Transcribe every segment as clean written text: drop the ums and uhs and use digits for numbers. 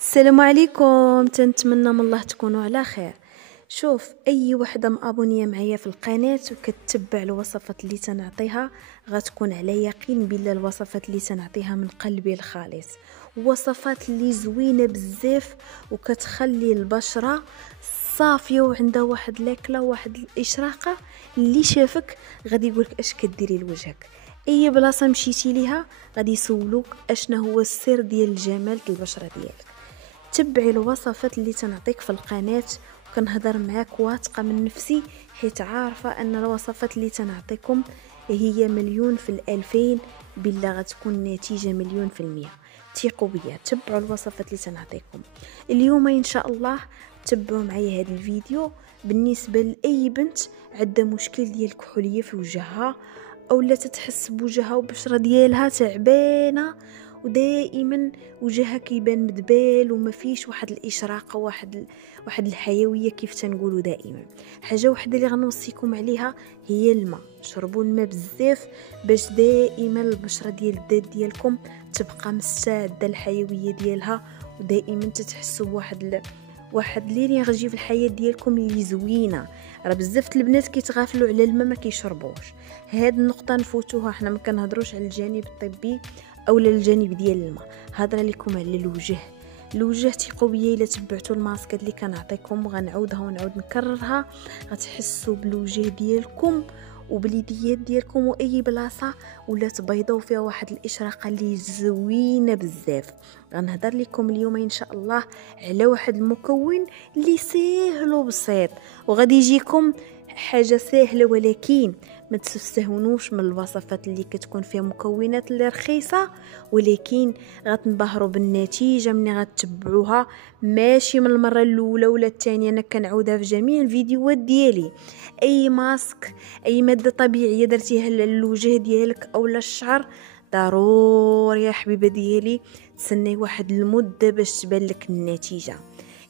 السلام عليكم، تنتمنى من الله تكونوا على خير. شوف، اي وحده مابونيه معايا في القناه وكتتبع الوصفات اللي تنعطيها غتكون على يقين بلا الوصفات اللي تنعطيها من قلبي الخالص، وصفات اللي زوينه بزاف وكتخلي البشره صافيه وعندها واحد لاكله واحد الاشراقه اللي شافك غادي يقولك اش كديري لوجهك. اي بلاصه مشيتي ليها غادي يسولوك اشنا هو السر ديال الجمال البشره ديالك. تبعي الوصفات اللي تنعطيك في القناة، وكنهضر معاك واثقة من نفسي حيت عارفة ان الوصفات اللي تنعطيكم هي مليون في الألفين بالله غتكون النتيجة مليون في المية. تيقوا بيا، تبعوا الوصفات اللي تنعطيكم اليوم ان شاء الله. تبعوا معايا هذا الفيديو بالنسبة لأي بنت عندها مشكل ديال الكحولية في وجهها، او لا تتحس بوجهها وبشرة ديالها تعبانة ودائما وجهها كيبان مدبال وما فيش واحد الاشراقه واحد الحيويه كيف تنقولوا دائما. حاجه وحده اللي غنوصيكم عليها هي الماء، شربوا الماء بزاف باش دائما البشره ديال الذات ديالكم تبقى مستعده الحيويه ديالها، ودائما تتحسوا واحد الانرجي في الحياه ديالكم اللي زوينه. راه بزاف البنات كيتغافلوا على الماء ما كيشربوش، هاد النقطه نفوتوها. حنا ما كنهضروش على الجانب الطبي او الجانب ديال الماء، هضره لكم على الوجه ثقوا بيا الا تبعتوا الماسكات اللي كنعطيكم وغنعاودها ونعاود نكررها غتحسوا بالوجه ديالكم وباليديات ديالكم واي بلاصه ولات بيضه وفيها واحد الاشراقه اللي زوينه بزاف. غنهضر لكم اليوم ان شاء الله على واحد المكون اللي سهل وبسيط وغادي يجيكم حاجه سهله، ولكن ما تستهونوش من الوصفات اللي كتكون فيها مكونات اللي رخيصه، ولكن غتنبهروا بالنتيجه ملي غتتبعوها. ماشي من المره الاولى ولا الثانيه، انا كنعاودها في جميع الفيديوهات ديالي. اي ماسك، اي ماده طبيعيه درتيها للوجه ديالك او للشعر، ضروري يا حبيبه ديالي تسني واحد المده باش تبان لك النتيجه،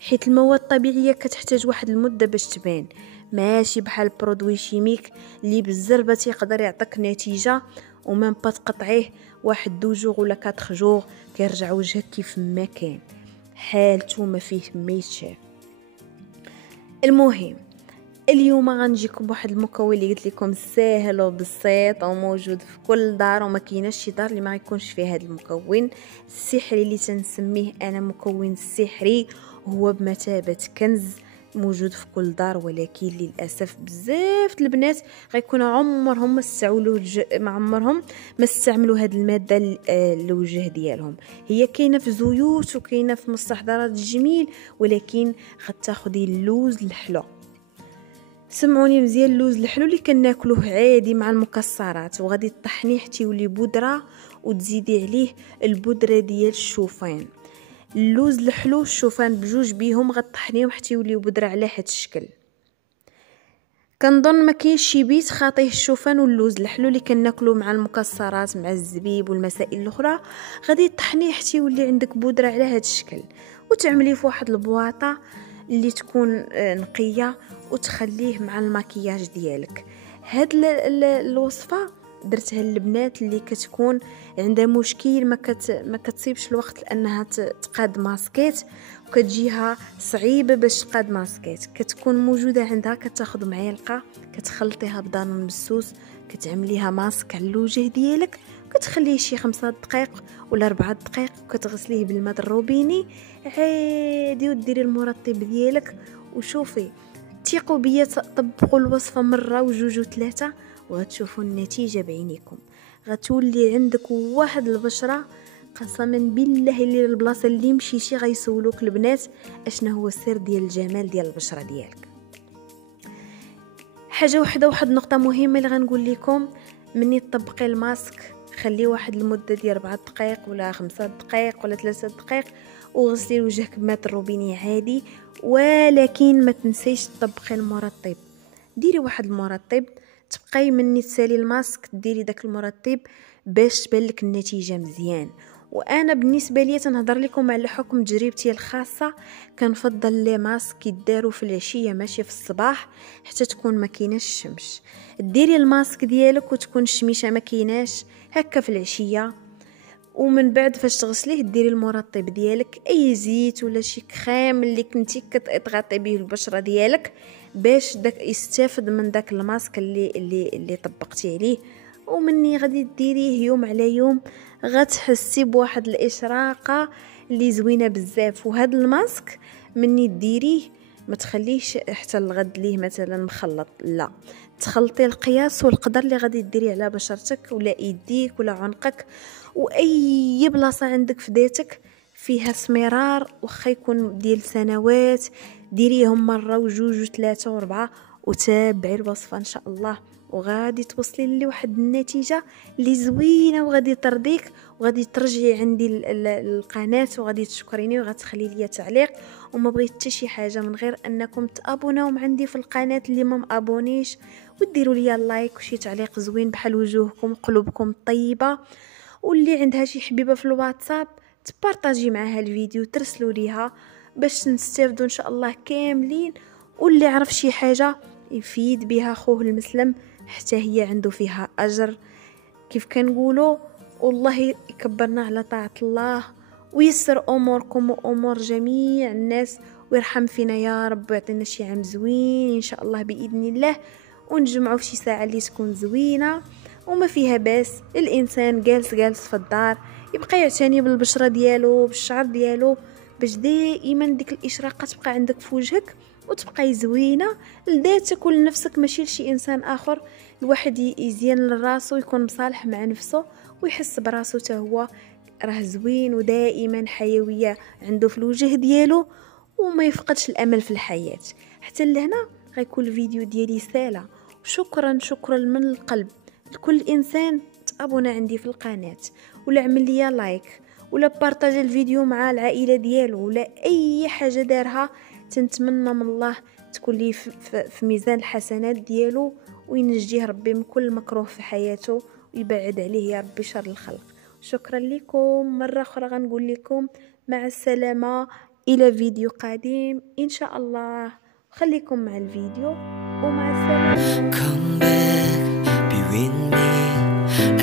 حيت المواد الطبيعيه كتحتاج واحد المده باش تبان، ماشي بحال برودوي شيميك اللي بالزربه تيقدر يعطيك نتيجه ومن با تقطعيه واحد دو جوغ ولا 4 جوغ كيرجع وجهك كيف ما كان، حالته ما فيه ما يتشاف. المهم اليوم غنجيكم بواحد المكون اللي قلت لكم ساهل وبسيط وموجود في كل دار، وما كايناش شي دار اللي ما يكونش فيه هذا المكون السحري اللي تنسميه انا مكون السحري. هو بمثابه كنز موجود في كل دار، ولكن للاسف بزاف البنات غيكونوا عمرهم ما استعملوا هذه الماده للوجه ديالهم. هي كاينه في زيوت وكاينه في مستحضرات الجميل، ولكن غتاخدي اللوز الحلو. سمعوني مزيان، اللوز الحلو اللي كناكلوه عادي مع المكسرات وغادي تطحنيه حتى يولي بودره وتزيدي عليه البودره ديال الشوفان. اللوز الحلو والشوفان بجوج بيهم غطحنيهم حتى يوليو بودره على هاد الشكل. كنظن ما كاينش شي بيت خاطيه الشوفان واللوز الحلو اللي كناكلو مع المكسرات مع الزبيب والمسائل الاخرى. غادي تطحنيه حتى يولي عندك بودره على هاد الشكل وتعمليه في واحد البواطه اللي تكون نقيه وتخليه مع الماكياج ديالك. هاد الوصفه درتها للبنات اللي كتكون عندها مشكل ما كتصيبش الوقت لانها تقاد ماسكيت وكتجيها صعيبه باش تقاد ماسكيت، كتكون موجوده عندها. كتاخذ معلقه كتخلطيها بدانون مسوس كتعمليها ماسك على الوجه ديالك، كتخليه شي 5 دقائق ولا 4 دقائق وكتغسليه بالماء الروبيني عادي وديري المرطب ديالك. وشوفي ثقوا بيا، طبقوا الوصفه مره وجوج وثلاثه وغتشوفوا النتيجه بعينيكم. غتولي عندك واحد البشره قسما بالله اللي البلاصه اللي مشيتي غيسولوك البنات اشنا هو السر ديال الجمال ديال البشره ديالك. حاجه واحد نقطه مهمه اللي غنقول لكم، مني تطبقي الماسك خليه واحد المده ديال 4 دقائق ولا 5 دقائق ولا 3 دقائق وغسلي وجهك بماء الروبيني عادي، ولكن ما تنسيش تطبقي المرطب. ديري واحد المرطب، تبقاي مني تسالي الماسك ديري داك المرطب باش تبان لك النتيجه مزيان. وانا بالنسبه لي تنهضر لكم على حكم تجربتي الخاصه، كنفضل لي ماسك يداروا في العشيه ماشي في الصباح حتى تكون ما كايناش الشمس. ديري الماسك ديالك وتكون الشميشه ما كايناش هكا في العشيه ومن بعد فاش تغسليه ديري المرطب ديالك، اي زيت ولا شي كريم اللي كنتي كتغطي به البشره ديالك باش داك يستافد من داك الماسك اللي طبقتي عليه. ومني غادي ديريه يوم على يوم غتحسي بواحد الاشراقه اللي زوينه بزاف. وهذا الماسك مني ديريه ما تخليش حتى الغد ليه مثلا مخلط، لا، تخلطي القياس والقدر اللي غادي ديريه على بشرتك ولا يديك ولا عنقك واي بلاصه عندك في ذاتك فيها سمرار، واخا يكون ديال سنوات، ديريهم مره وجوج وثلاثه وربعه وتابعي الوصفه ان شاء الله، وغادي توصلي لواحد النتيجه اللي زوينه وغادي ترضيك، وغادي ترجعي عندي القناه وغادي تشكريني وغتخلي لي تعليق. وما بغيت حتى شي حاجه من غير انكم تابوناو عندي في القناه اللي ما مابونيش، وديروا لي اللايك وشي تعليق زوين بحال وجوهكم وقلوبكم الطيبه. واللي عندها شي حبيبه في الواتساب تبارطاجي معها الفيديو، ترسلوا ليها باش نستافدوا ان شاء الله كاملين. واللي عرف شي حاجه يفيد بها خوه المسلم حتى هي عنده فيها اجر. كيف كنقولوا والله يكبرنا على طاعه الله ويسر اموركم وامور جميع الناس، ويرحم فينا يا رب، ويعطينا شي عام زوين ان شاء الله باذن الله، ونجمعوا في شي ساعه اللي تكون زوينه وما فيها باس. الانسان جالس في الدار يبقى يعتني بالبشره ديالو بالشعر ديالو باش دائما ديك الاشراقه تبقى عندك في وجهك وتبقى زوينه لذاتك ولنفسك، ماشي لشي انسان اخر. الواحد يزين لراسو، يكون مصالح مع نفسه ويحس براسو حتى هو راه زوين ودائما حيويه عنده في الوجه ديالو وما يفقدش الامل في الحياه. حتى لهنا غيكون الفيديو ديالي ساله. شكرا من القلب لكل انسان تابونا عندي في القناه ولا عمل لي لايك ولا بارطاج الفيديو مع العائله ديالو ولا اي حاجه دارها. تنتمنى من الله تكون لي في ميزان الحسنات ديالو، وينجيه ربي من كل مكروه في حياته ويبعد عليه يا ربي شر الخلق. شكرا لكم مرة أخرى، غنقول لكم مع السلامة إلى فيديو قادم إن شاء الله. خليكم مع الفيديو ومع السلامة. Come back, be with me.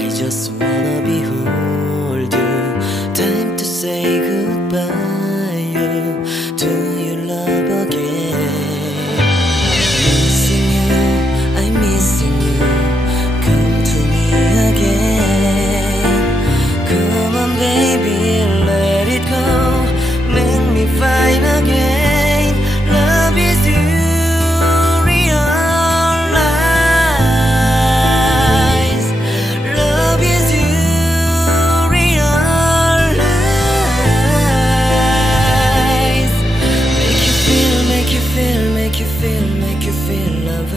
I just wanna behold you. Time to say goodbye to your love again. Missing you, I'm missing you. Come to me again. Come on baby, let it go. Make me fine again. Love is you, realize. Love is you, realize. Make you feel, make you feel, make you feel, make you feel love.